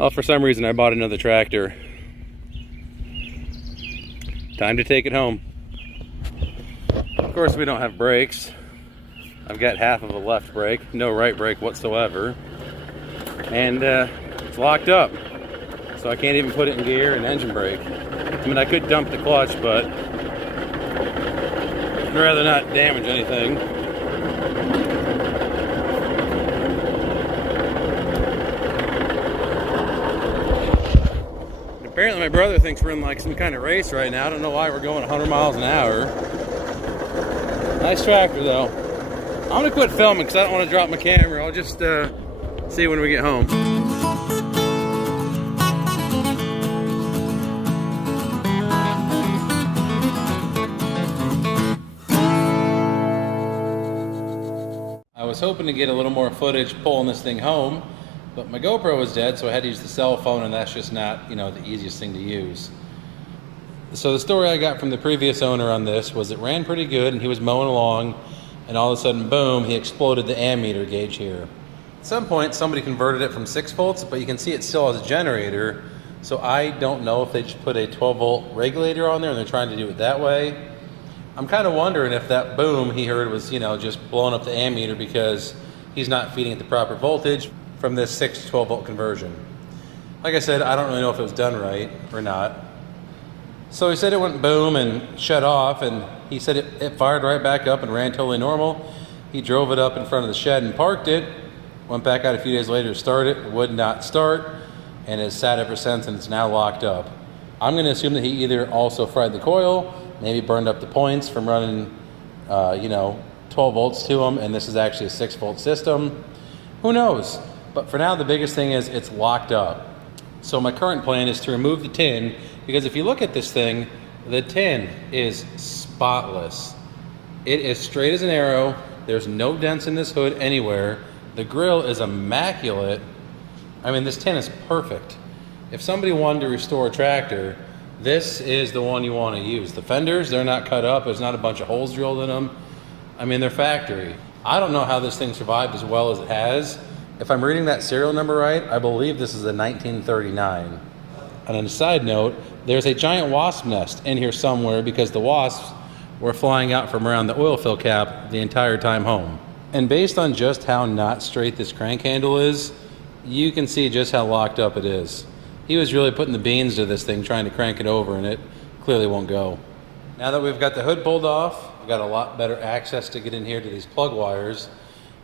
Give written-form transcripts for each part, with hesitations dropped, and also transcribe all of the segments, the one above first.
Well, for some reason I bought another tractor. Time to take it home. Of course we don't have brakes. I've got half of a left brake, no right brake whatsoever. And it's locked up. So I can't even put it in gear and engine brake. I mean, I could dump the clutch, but I'd rather not damage anything. Apparently my brother thinks we're in like some kind of race right now. I don't know why we're going 100 miles an hour. Nice tractor though. I'm gonna quit filming because I don't want to drop my camera. I'll just see when we get home. I was hoping to get a little more footage pulling this thing home, but my GoPro was dead, so I had to use the cell phone, and that's just not, the easiest thing to use. So the story I got from the previous owner on this was it ran pretty good, and he was mowing along, and all of a sudden, boom, he exploded the ammeter gauge here. At some point, somebody converted it from 6 volts, but you can see it still has a generator, so I don't know if they just put a 12-volt regulator on there, and they're trying to do it that way. I'm kind of wondering if that boom he heard was, just blowing up the ammeter because he's not feeding it the proper voltage from this 6 to 12 volt conversion. Like I said, I don't really know if it was done right or not. So he said it went boom and shut off, and he said it fired right back up and ran totally normal. He drove it up in front of the shed and parked it, went back out a few days later to start it, would not start, and has sat ever since, and it's now locked up. I'm going to assume that he either also fried the coil, maybe burned up the points from running 12 volts to them, and this is actually a 6 volt system. Who knows? But for now, the biggest thing is it's locked up. So my current plan is to remove the tin, because if you look at this thing, the tin is spotless. It is straight as an arrow. There's no dents in this hood anywhere. The grill is immaculate. I mean, this tin is perfect. If somebody wanted to restore a tractor, this is the one you want to use. The fenders, they're not cut up. There's not a bunch of holes drilled in them. I mean, they're factory. I don't know how this thing survived as well as it has. If I'm reading that serial number right, I believe this is a 1939. And on a side note, there's a giant wasp nest in here somewhere because the wasps were flying out from around the oil fill cap the entire time home. And based on just how not straight this crank handle is, you can see just how locked up it is. He was really putting the beans to this thing, trying to crank it over, and it clearly won't go. Now that we've got the hood pulled off, we've got a lot better access to get in here to these plug wires.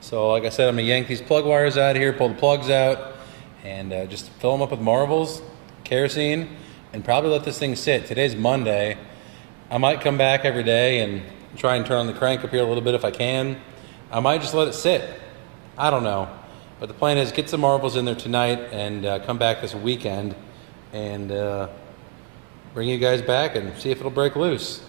So like I said, I'm gonna yank these plug wires out of here, pull the plugs out, and just fill them up with marbles, kerosene, and probably let this thing sit. Today's Monday. I might come back every day and try and turn on the crank up here a little bit if I can. I might just let it sit. I don't know. But the plan is get some marbles in there tonight and come back this weekend and bring you guys back and see if it'll break loose.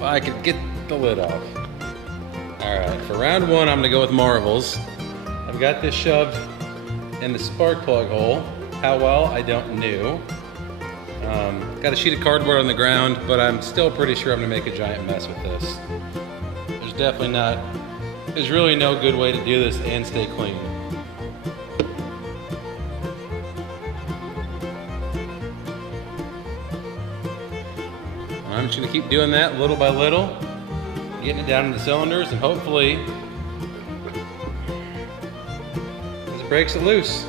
I could get the lid off. Alright, for round one, I'm gonna go with marbles. I've got this shoved in the spark plug hole. How well, I don't know. Got a sheet of cardboard on the ground, but I'm still pretty sure I'm gonna make a giant mess with this. There's really no good way to do this and stay clean. I'm just gonna keep doing that little by little, getting it down in the cylinders, and hopefully it breaks it loose.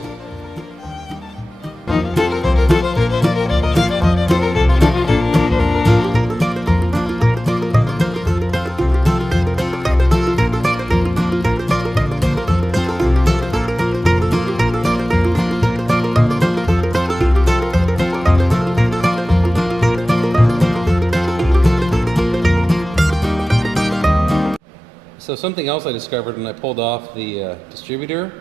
So something else I discovered when I pulled off the distributor,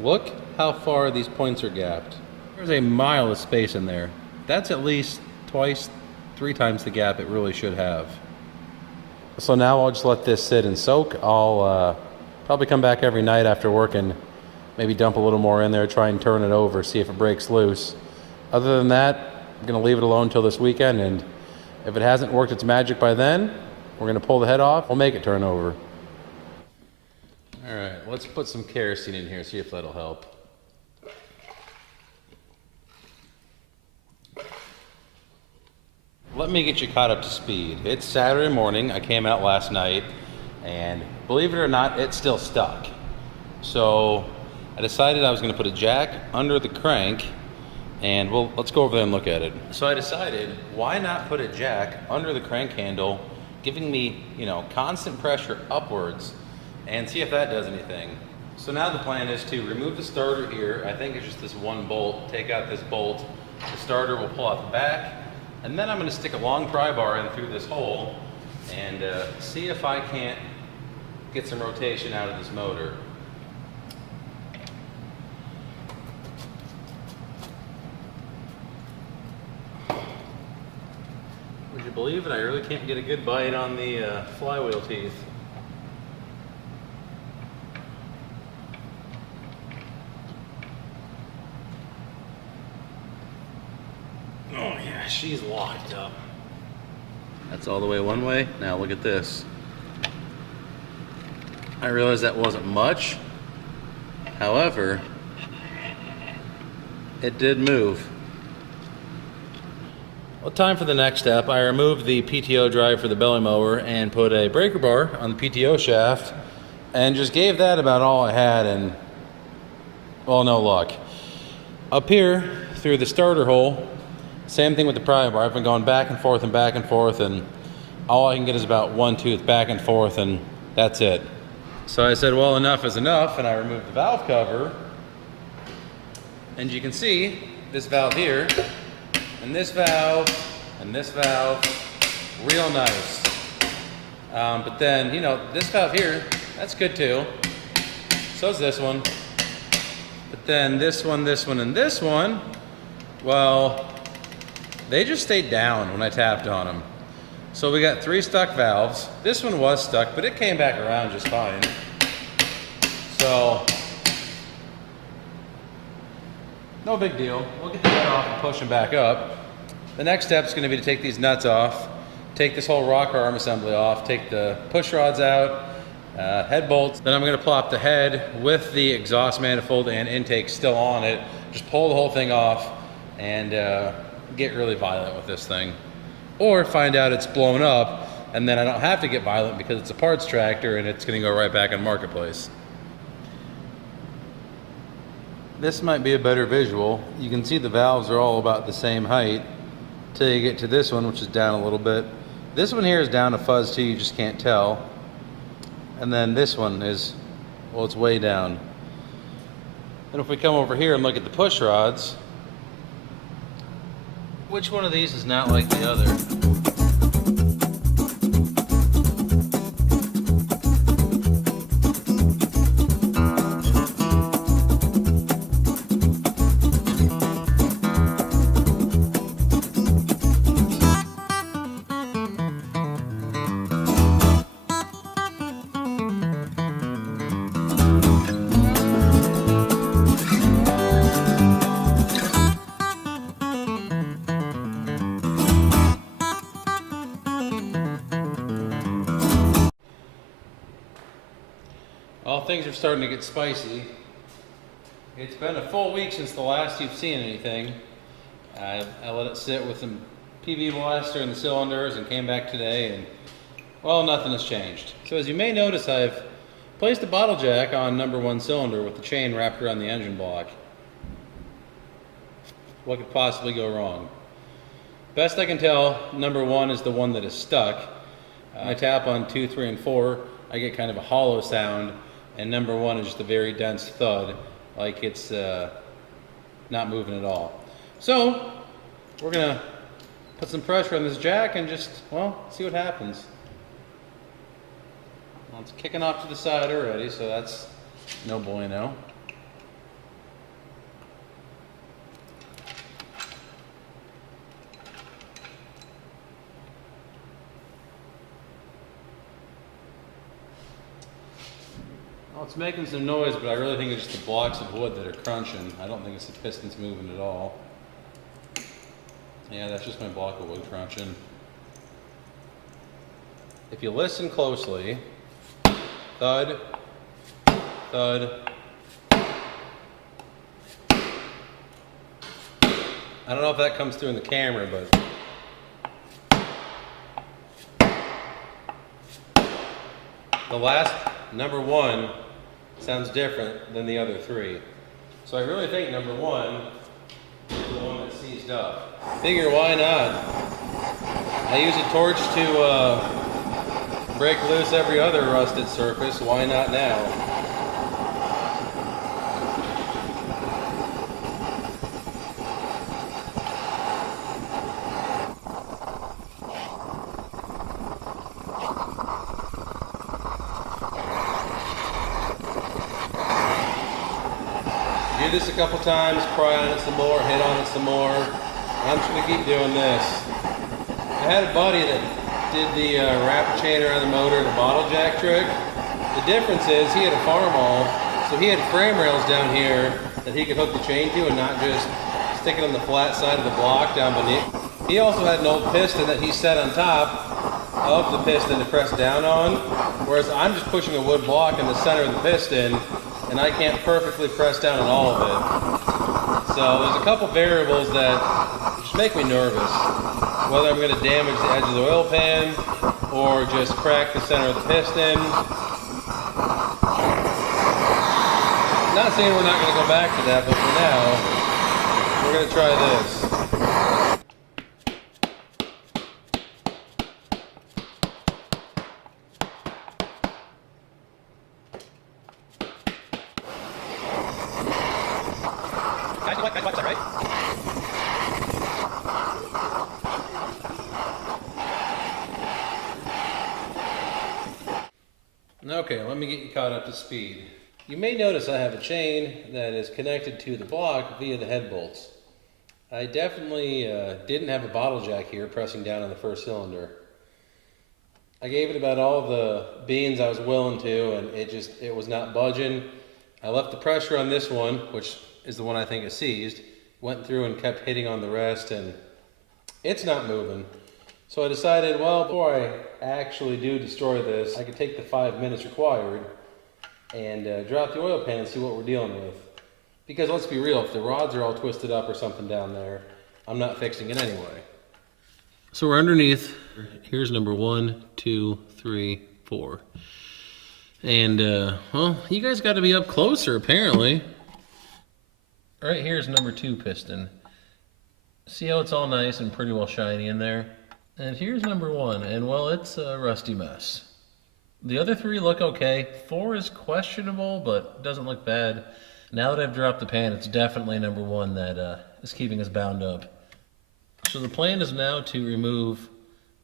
look how far these points are gapped. There's a mile of space in there. That's at least twice, 3 times the gap it really should have. So now I'll just let this sit and soak. I'll probably come back every night after work and maybe dump a little more in there, try and turn it over, see if it breaks loose. Other than that, I'm gonna leave it alone until this weekend, and if it hasn't worked its magic by then, we're gonna pull the head off, we'll make it turn over. All right, let's put some kerosene in here, see if that'll help. Let me get you caught up to speed. It's Saturday morning, I came out last night, and believe it or not, it's still stuck. So I decided I was gonna put a jack under the crank, and well, let's go over there and look at it. So I decided, why not put a jack under the crank handle, giving me, constant pressure upwards, and see if that does anything. So now the plan is to remove the starter here. I think it's just this one bolt. Take out this bolt. The starter will pull out the back, and then I'm gonna stick a long pry bar in through this hole and see if I can't get some rotation out of this motor. Would you believe it? I really can't get a good bite on the flywheel teeth. Oh yeah, she's locked up. That's all the way one way. Now look at this. I realized that wasn't much. However, it did move. Well, time for the next step. I removed the PTO drive for the belly mower and put a breaker bar on the PTO shaft and just gave that about all I had, and well, no luck. Up here through the starter hole, same thing with the pry bar. I've been going back and forth, and all I can get is about one tooth back and forth, and that's it. So I said, well, enough is enough, and I removed the valve cover. And you can see this valve here, and this valve, real nice. But then, this valve here, that's good too. So is this one. But then this one, and this one, well, they just stayed down when I tapped on them. So we got 3 stuck valves. This one was stuck, but it came back around just fine. So, no big deal. We'll get the nut off and push them back up. The next step is going to be to take these nuts off, take this whole rocker arm assembly off, take the push rods out, head bolts. Then I'm going to plop the head with the exhaust manifold and intake still on it. Just pull the whole thing off and get really violent with this thing. Or find out it's blown up, and then I don't have to get violent because it's a parts tractor and it's going to go right back on Marketplace. This might be a better visual. You can see the valves are all about the same height till you get to this one, which is down a little bit. This one here is down a fuzz too, you just can't tell. And then this one is, well, it's way down. And if we come over here and look at the push rods, which one of these is not like the other? Well, things are starting to get spicy. It's been a full week since the last you've seen anything. I let it sit with some PV blaster in the cylinders and came back today, and well, nothing has changed. So as you may notice, I've placed a bottle jack on number 1 cylinder with the chain wrapped around the engine block. What could possibly go wrong? Best I can tell, number 1 is the one that is stuck. I tap on 2, 3, and 4, I get kind of a hollow sound, and number 1 is just a very dense thud, like it's not moving at all. So we're gonna put some pressure on this jack and just, well, see what happens. Well, it's kicking off to the side already, so that's no bueno. It's making some noise, but I really think it's just the blocks of wood that are crunching. I don't think it's the pistons moving at all. Yeah, that's just my block of wood crunching. If you listen closely, thud, thud. I don't know if that comes through in the camera, but the last number one sounds different than the other three. So I really think number one is the one that seized up. Figure, why not? I use a torch to break loose every other rusted surface. Why not now? Do this a couple times, pry on it some more, hit on it some more. I'm just going to keep doing this. I had a buddy that did the rapid chain around the motor, the bottle jack trick. The difference is he had a farm-all, so he had frame rails down here that he could hook the chain to and not just stick it on the flat side of the block down beneath. He also had an old piston that he set on top of the piston to press down on, whereas I'm just pushing a wood block in the center of the piston, and I can't perfectly press down on all of it. So there's a couple variables that just make me nervous. Whether I'm going to damage the edge of the oil pan or just crack the center of the piston. Not saying we're not going to go back to that, but for now, we're going to try this. Okay, let me get you caught up to speed. You may notice I have a chain that is connected to the block via the head bolts. I definitely didn't have a bottle jack here pressing down on the first cylinder. I gave it about all the beans I was willing to, and it was not budging. I left the pressure on this one, which is the one I think is seized, went through and kept hitting on the rest, and it's not moving. So I decided, well, before I actually do destroy this, I could take the 5 minutes required and drop the oil pan and see what we're dealing with. Because let's be real, if the rods are all twisted up or something down there, I'm not fixing it anyway. So we're underneath. Here's number 1, 2, 3, 4. And, well, you guys got to be up closer, apparently. Right here's number 2 piston. See how it's all nice and pretty well shiny in there? And here's number 1, and well, it's a rusty mess. The other 3 look okay. 4 is questionable, but doesn't look bad. Now that I've dropped the pan, it's definitely number 1 that is keeping us bound up. So the plan is now to remove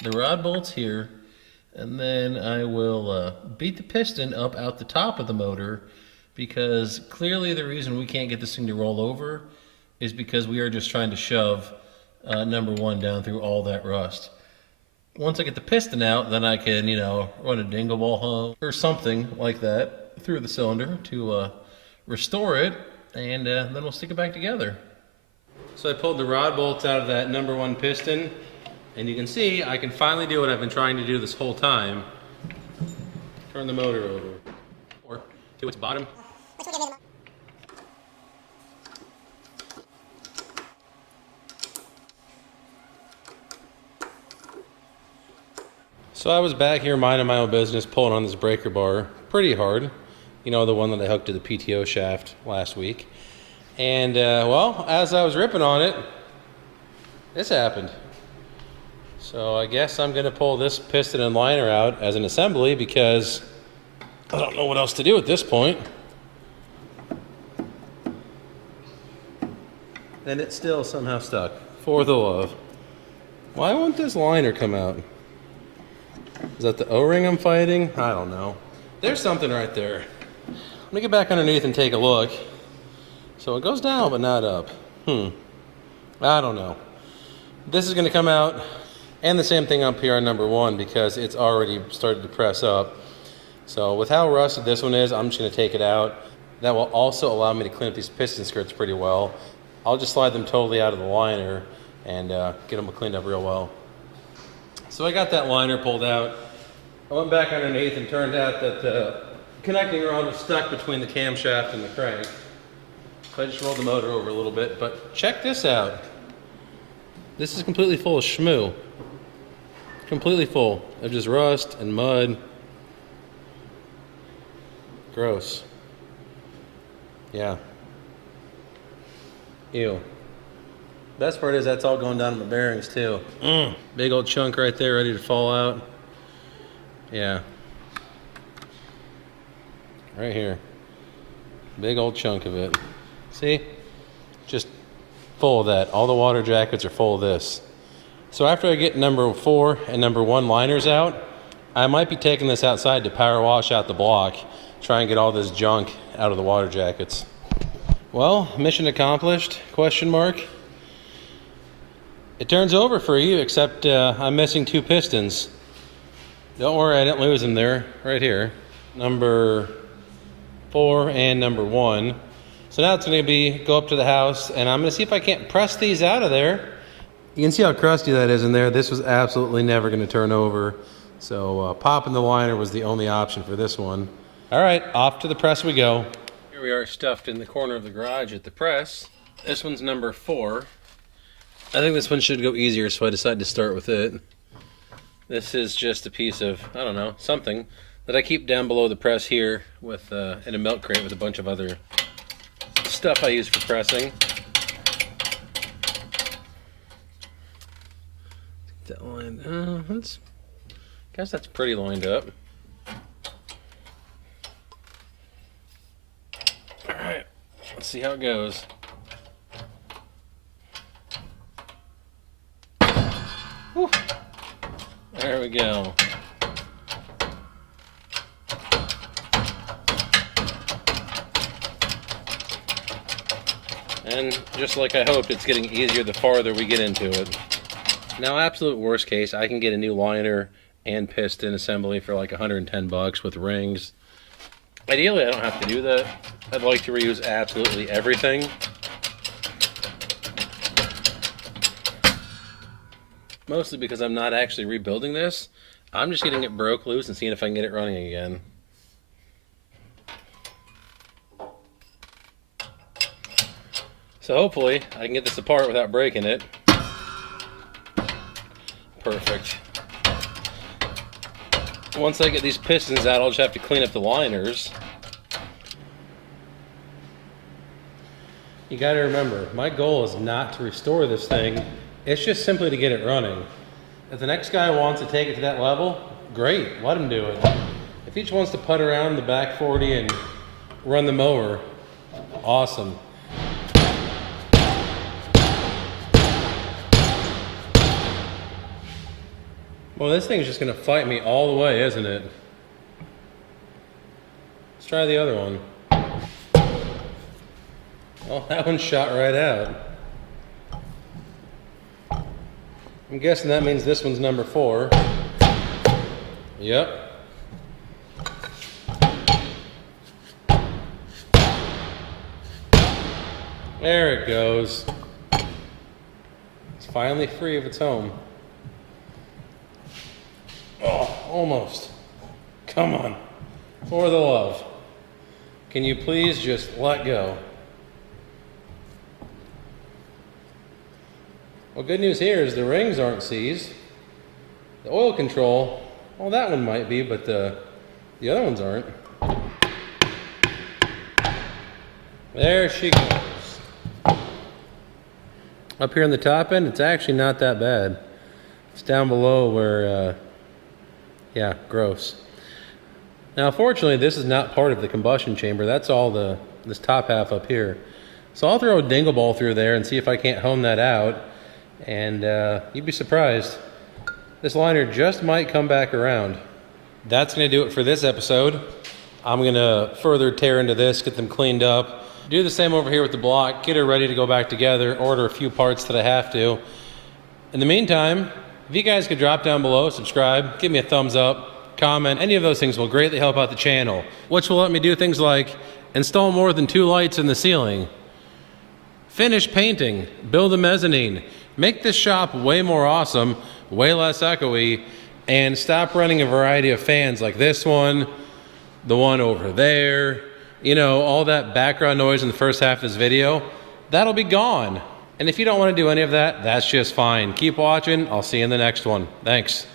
the rod bolts here, and then I will beat the piston up out the top of the motor, because clearly the reason we can't get this thing to roll over is because we are just trying to shove number 1 down through all that rust. Once I get the piston out, then I can, run a dingle ball hose or something like that through the cylinder to restore it, and then we'll stick it back together. So I pulled the rod bolts out of that number 1 piston, and you can see I can finally do what I've been trying to do this whole time. Turn the motor over, or to its bottom. So I was back here minding my own business, pulling on this breaker bar pretty hard. You know, the one that I hooked to the PTO shaft last week. And, well, as I was ripping on it, this happened. So I guess I'm going to pull this piston and liner out as an assembly because I don't know what else to do at this point. And it's still somehow stuck. For the love. Why won't this liner come out? Is that the O-ring I'm fighting? I don't know. There's something right there. Let me get back underneath and take a look. So it goes down but not up. I don't know. This is going to come out, and the same thing up here on number 1 because it's already started to press up. So with how rusted this one is, I'm just going to take it out. That will also allow me to clean up these piston skirts pretty well. I'll just slide them totally out of the liner and get them cleaned up real well. So I got that liner pulled out. I went back underneath and turned out that the connecting rod was stuck between the camshaft and the crank. So I just rolled the motor over a little bit, but check this out. This is completely full of shmoo. Completely full of just rust and mud. Gross. Yeah. Ew. Best part is that's all going down to my bearings too. Big old chunk right there ready to fall out. Yeah. Right here. Big old chunk of it. See? Just full of that. All the water jackets are full of this. So after I get number 4 and number 1 liners out, I might be taking this outside to power wash out the block, try and get all this junk out of the water jackets. Well, mission accomplished, question mark. It turns over for you, except I'm missing 2 pistons. Don't worry, I didn't lose them there, right here. Number 4 and number 1. So now it's going to go up to the house, and I'm going to see if I can't press these out of there. You can see how crusty that is in there. This was absolutely never going to turn over. So popping the liner was the only option for this one. All right, off to the press we go. Here we are stuffed in the corner of the garage at the press. This one's number 4. I think this one should go easier, so I decided to start with it. This is just a piece of, I don't know, something that I keep down below the press here with in a milk crate with a bunch of other stuff I use for pressing. That line, guess that's pretty lined up. All right, let's see how it goes. Whew. There we go. And just like I hoped, it's getting easier the farther we get into it. Now, absolute worst case, I can get a new liner and piston assembly for like 110 bucks with rings. Ideally, I don't have to do that. I'd like to reuse absolutely everything. Mostly because I'm not actually rebuilding this. I'm just getting it broke loose and seeing if I can get it running again. So hopefully I can get this apart without breaking it. Perfect. Once I get these pistons out, I'll just have to clean up the liners. You gotta remember, my goal is not to restore this thing. It's just simply to get it running. If the next guy wants to take it to that level, great, let him do it. If he just wants to putt around the back 40 and run the mower, awesome. Well, this thing's just gonna fight me all the way, isn't it? Let's try the other one. Well, that one shot right out. I'm guessing that means this one's number 4. Yep. There it goes. It's finally free of its home. Oh, almost. Come on. For the love. Can you please just let go? Well, good news here is the rings aren't seized. The oil control, well, that one might be, but the other ones aren't. There she goes. Up here on the top end, it's actually not that bad. It's down below where, yeah, gross. Now, fortunately, this is not part of the combustion chamber. That's all this top half up here. So I'll throw a dingle ball through there and see if I can't hone that out. And you'd be surprised. This liner just might come back around. That's going to do it for this episode. I'm going to further tear into this, get them cleaned up. Do the same over here with the block, get her ready to go back together, order a few parts that I have to. In the meantime, if you guys could drop down below, subscribe, give me a thumbs up, comment. Any of those things will greatly help out the channel, which will let me do things like install more than 2 lights in the ceiling, finish painting, build a mezzanine, make this shop way more awesome, way less echoey, and stop running a variety of fans like this one, the one over there, you know, all that background noise in the first half of this video, that'll be gone. And if you don't want to do any of that, that's just fine. Keep watching. I'll see you in the next one. Thanks.